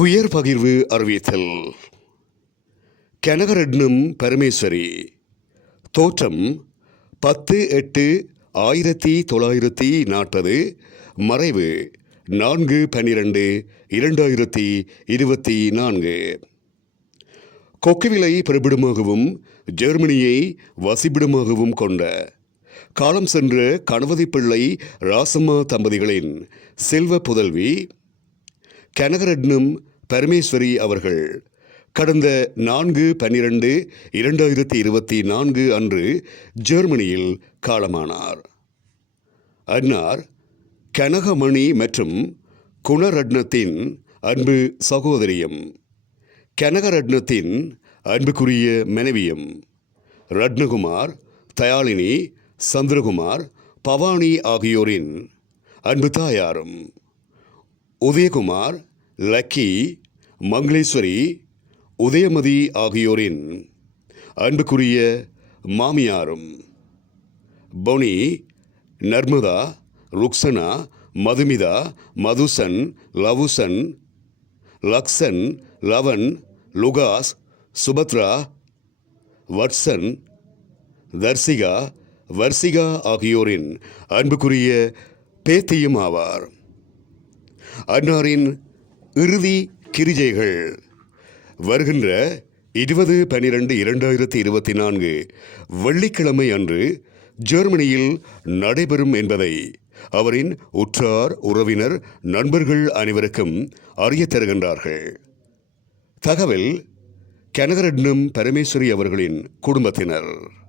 துயர் பகிர்வு அறிவித்தல். கனகரட்னம் பரமேஸ்வரி. தோற்றம் 10/8/1940. மறைவு 4/12/2024. கொக்குவிலை பிறப்பிடமாகவும் ஜெர்மனியை வசிப்பிடமாகவும் கொண்ட காலம் சென்ற கணபதி பிள்ளை ராசம்மா தம்பதிகளின் செல்வ புதல்வி கனகரட்னம் பரமேஸ்வரி அவர்கள் கடந்த 4/12/2024 அன்று ஜெர்மனியில் காலமானார். அன்னார் கனகமணி மற்றும் குணரட்னத்தின் அன்பு சகோதரியும் கனகரட்னத்தின் அன்புக்குரிய மனைவியும் ரட்னகுமார், தயாளினி, சந்திரகுமார், பவானி ஆகியோரின் அன்பு தாயாரும் உதயகுமார், லக்கி, மங்களேஸ்வரி, உதயமதி ஆகியோரின் அன்புக்குரிய மாமியாரும் பொனி, நர்மதா, ருக்ஸனா, மதுமிதா, மதுசன், லவுசன், லக்ஸன், லவன், லுகாஸ், சுபத்ரா, வட்சன், தர்சிகா, வர்சிகா ஆகியோரின் அன்புக்குரிய பேத்தியும் ஆவார். அன்னாரின் இறுதி கிரிஜைகள் வருகின்ற 20/12/2024 வெள்ளிக்கிழமை அன்று ஜெர்மனியில் நடைபெறும் என்பதை அவரின் உற்றார், உறவினர், நண்பர்கள் அனைவருக்கும் அறியத் தருகின்றார்கள். தகவல் கனகரட்னம் பரமேஸ்வரி அவர்களின் குடும்பத்தினர்.